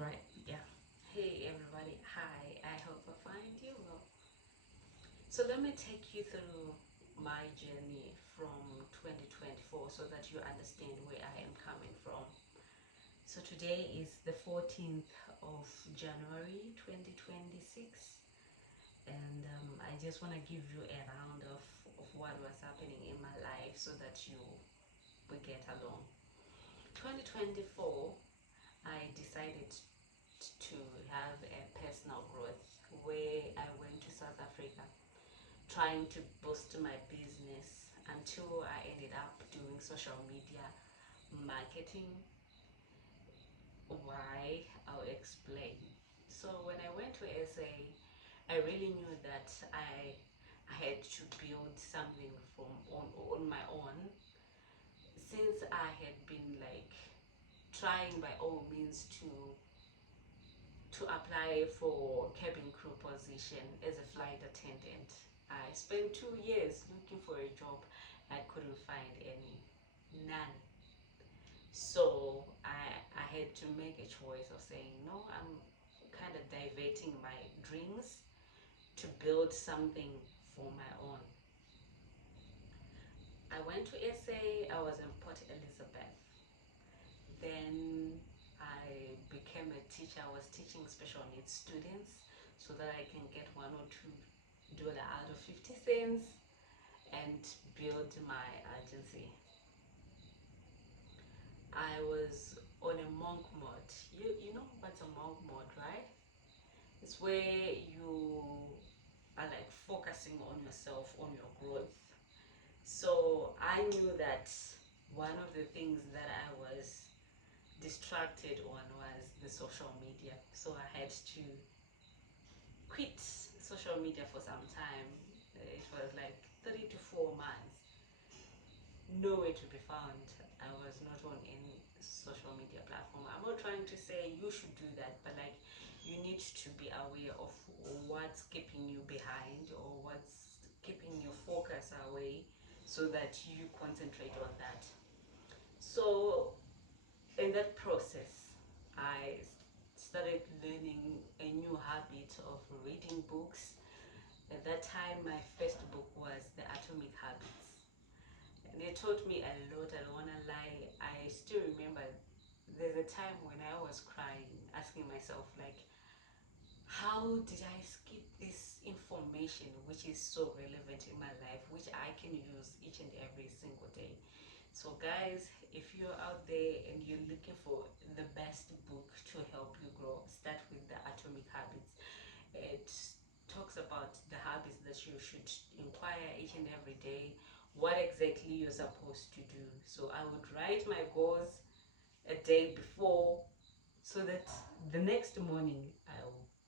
Right, yeah. Hey everybody, hi, I hope I find you well. So let me take you through my journey from 2024 so that you understand where I am coming from. So today is the 14th of January 2026, and I just want to give you a round of what was happening in my life so that you will get along. 2024, I decided to have a personal growth where I went to South Africa trying to boost my business until I ended up doing social media marketing. Why? I'll explain. So when I went to SA, I really knew that I had to build something on my own, since I had been like trying by all means to apply for cabin crew position as a flight attendant. I spent 2 years looking for a job. I couldn't find any, none. So I had to make a choice of saying no. I'm kind of diverting my dreams to build something for my own. I went to SA. I was in Port Elizabeth. Then I became a teacher. I was teaching special needs students so that I can get $1 or $2 out of 50 cents and build my agency. I was on a monk mode. You know what's a monk mode, right? It's where you are like focusing on yourself, on your growth. So I knew that one of the things that I was distracted on was the social media. So I had to quit social media for some time. It was like 3 to 4 months. Nowhere to be found. I was not on any social media platform. I'm not trying to say you should do that, but like you need to be aware of what's keeping you behind or what's keeping your focus away so that you concentrate on that. So in that process, I started learning a new habit of reading books. At that time, my first book was The Atomic Habits. And it taught me a lot. I don't want to lie. I still remember there's a time when I was crying, asking myself, like, how did I skip this information which is so relevant in my life, which I can use each and every single day? So guys, if you're out there and you're looking for the best book to help you grow, start with The Atomic Habits. It talks about the habits that you should inquire each and every day, what exactly you're supposed to do. So I would write my goals a day before so that the next morning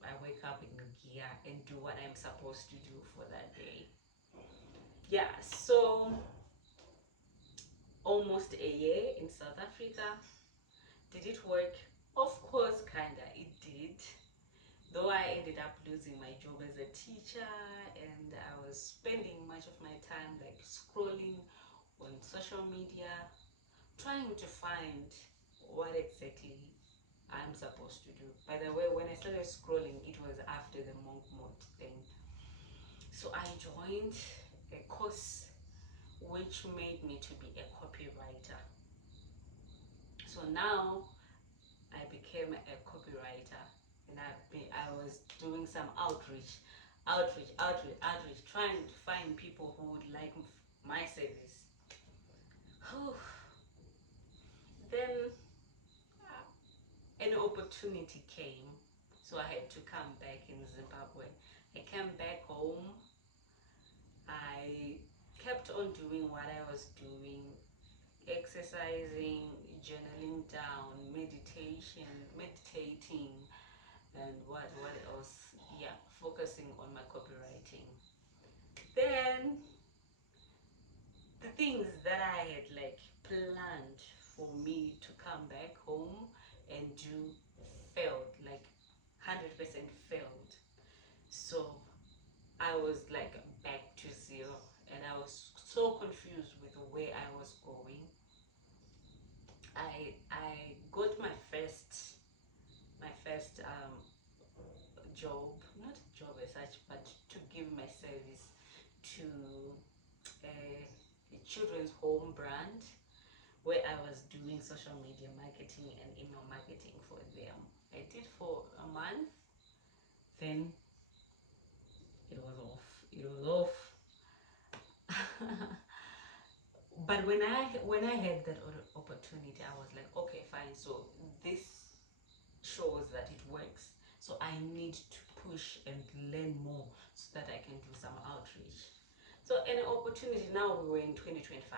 I wake up in gear and do what I'm supposed to do for that day. Yeah, so almost a year in South Africa. Did it work? Of course, kinda, it did. Though I ended up losing my job as a teacher and I was spending much of my time like scrolling on social media, trying to find what exactly I'm supposed to do. By the way, when I started scrolling, it was after the monk mode thing. So I joined a course which made me to be a copywriter. So now I became a copywriter, and I was doing some outreach, trying to find people who would like my service. Then an opportunity came, so I had to come back in Zimbabwe. I came back home. I kept on doing what I was doing, exercising, journaling down, meditating, and what else? Yeah, focusing on my copywriting. Then the things that I had like planned for me to come back home and do failed, like 100% failed. So I was like back to zero and I was so confused with where I was going. I got my first such, but to give my service to a children's home brand where I was doing social media marketing and email marketing for them. I did for a month, then it was off. It was off. But when I had that opportunity, I was like, okay, fine. So this shows that it works. So I need to push and learn more so that I can do some outreach. So an opportunity, now we were in 2025.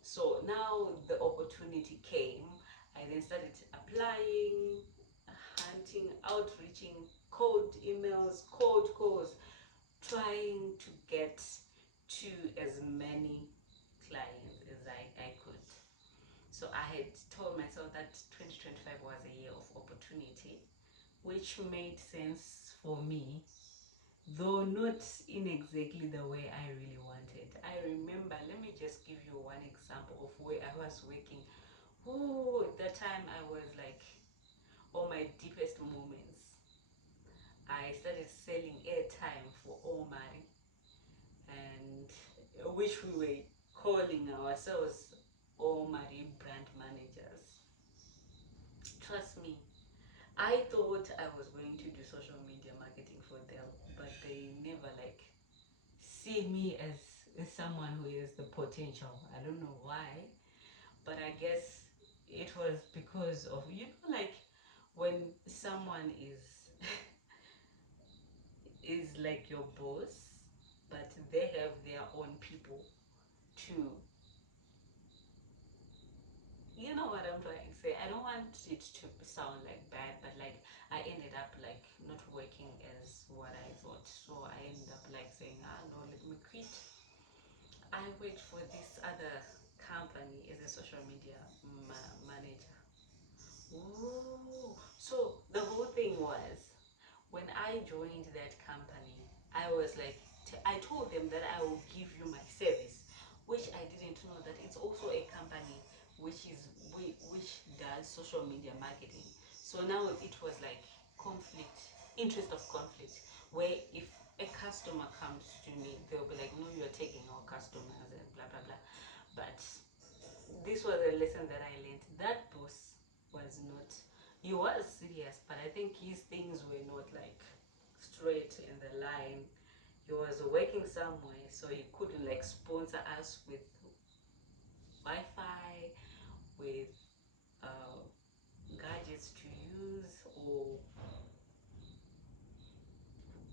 So now the opportunity came. I then started applying, hunting, outreaching, cold emails, cold calls, trying to get to as many clients as I could. So I had told myself that 2025 was a year of opportunity, which made sense for me, though not in exactly the way I really wanted. I remember, let me just give you one example of where I was working. Oh, at that time I was like on my deepest moments. I started selling airtime for Omari, and which we were calling ourselves Omari brand managers. Trust me, I thought I was going to do social media marketing for them, but they never like see me as someone who has the potential. I don't know why, but I guess it was because of, you know, like when someone is is like your boss, but they have their own people too. You know what I'm trying to say? I don't want it to sound like bad, but like I ended up like not working as what I thought. So I ended up like saying, no, let me quit. I worked for this other company as a social media manager. Ooh. So the whole thing was, when I joined that company, I was like, I told them that I will give you my service, which I didn't know that it's also a company which does social media marketing. So now it was like conflict, interest of conflict, where if a customer comes to me, they'll be like, no, you're taking our customers and blah blah blah. But this was a lesson that I learned. That boss was not, he was serious, but I think his things were not like straight in the line. He was working somewhere, so he couldn't like sponsor us with Wi-Fi, with gadgets to use, or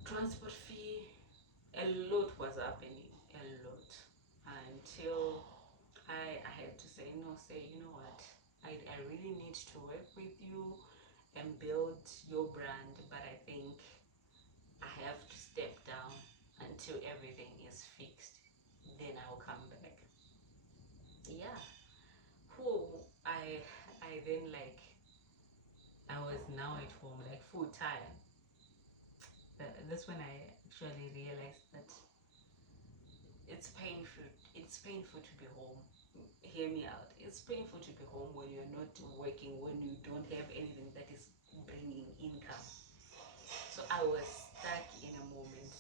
transport fee. A lot was happening, a lot, until I had to say no. Say, you know what, I really need to work with you and build your brand, but I think I have to step down until everything is fixed. Then I'll come back. Yeah. Who I then like, I was now at home like full time. That's when I actually realized that it's painful. It's painful to be home. Hear me out. It's painful to be home when you're not working, when you don't have anything that is bringing income. So I was stuck in a moment.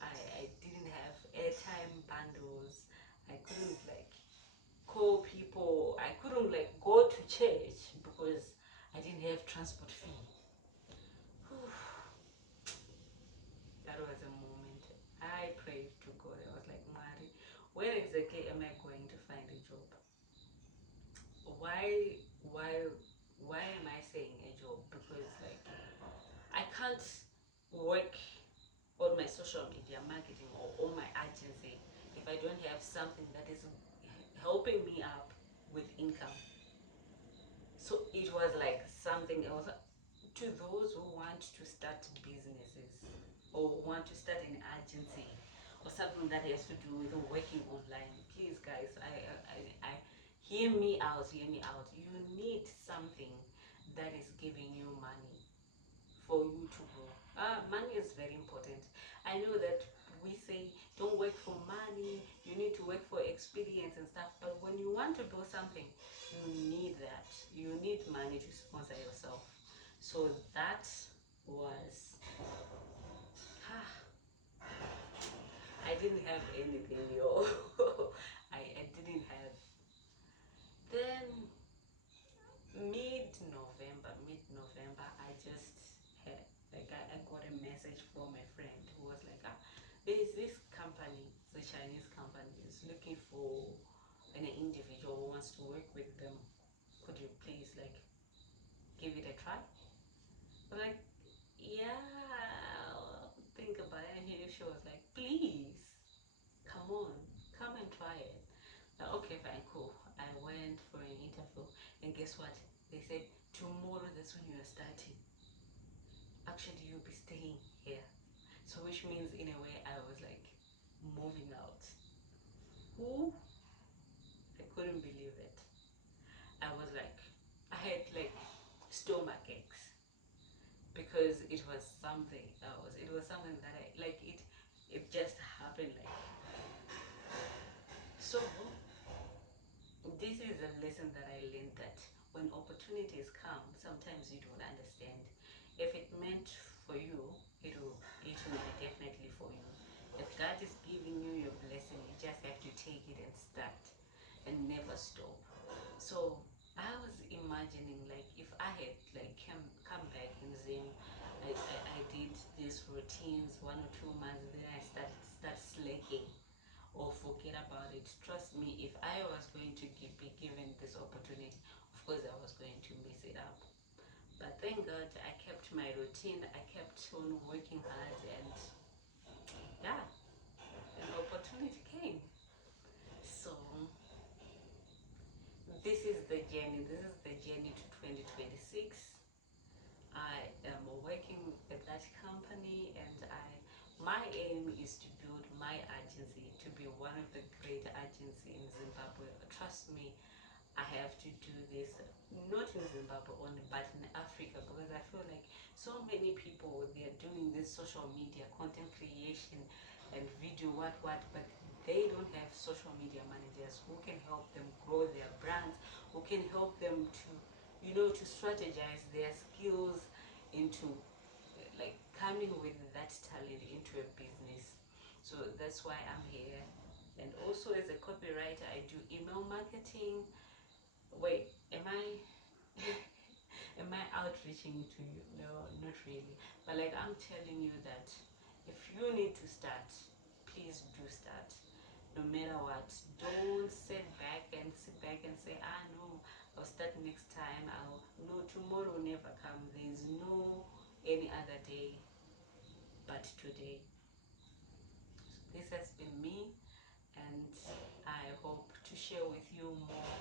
I didn't have airtime bundles. I couldn't like call people. I couldn't like go to church because I didn't have transport fee. That was a moment I prayed to God. I was like, Mari, where exactly am I going to find a job? Why why why am I saying a job? Because like I can't work on my social media marketing or on my agency if I don't have something that is helping me up with income. So it was like something else. To those who want to start businesses or want to start an agency or something that has to do with working online, please guys, I hear me out, hear me out. You need something that is giving you money for you to grow. Money is very important. I know that we say don't work for money, you need to work for experience and stuff, but when you want to do something, you need that. You need money to sponsor yourself. So that was didn't have anything, yo. I didn't have. Then mid November, I just had like I got a message from a friend who was like, there's this company, the Chinese company, is looking for an individual who wants to work with them. Could you please like give it a try? But like, yeah, think about it. And she was like, please, come on, come and try it. Like, okay, fine, cool. I went for an interview, and guess what? They said tomorrow that's when you are starting. Actually, you'll be staying here. So, which means in a way, I was like moving out. Who? I couldn't believe it. I was like, I had like stomach aches because it was something else. It was something that I like. It just happened like so. This is a lesson that I learned, that when opportunities come, sometimes you don't understand. If it meant for you, it will be definitely for you. If God is giving you your blessing, you just have to take it and start and never stop. So I was imagining like if I had like come back in Zim, I did these routines 1 or 2 months, then I start slacking or forget about it. Trust me, if I was going to be given this opportunity, of course I was going to mess it up. But thank God I kept my routine, I kept on working hard, and yeah, an opportunity came. So this is the journey to 2026. I am working at that company, and my aim is to build my agency to be one of the great agencies in Zimbabwe. Trust me, I have to do this not in Zimbabwe only, but in Africa, because I feel like so many people, they are doing this social media content creation and video what, but they don't have social media managers who can help them grow their brands, who can help them to strategize their skills into like coming with that talent into a business. So that's why I'm here. And also as a copywriter, I do email marketing. Wait, am I outreaching to you? No, not really. But like I'm telling you that if you need to start, please do start. No matter what, don't sit back and say, no, I'll start next time. No, tomorrow will never come. There's no any other day but today. So this has been me, and I hope to share with you more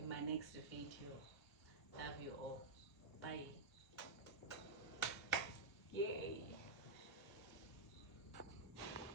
in my next video. Love you all. Bye.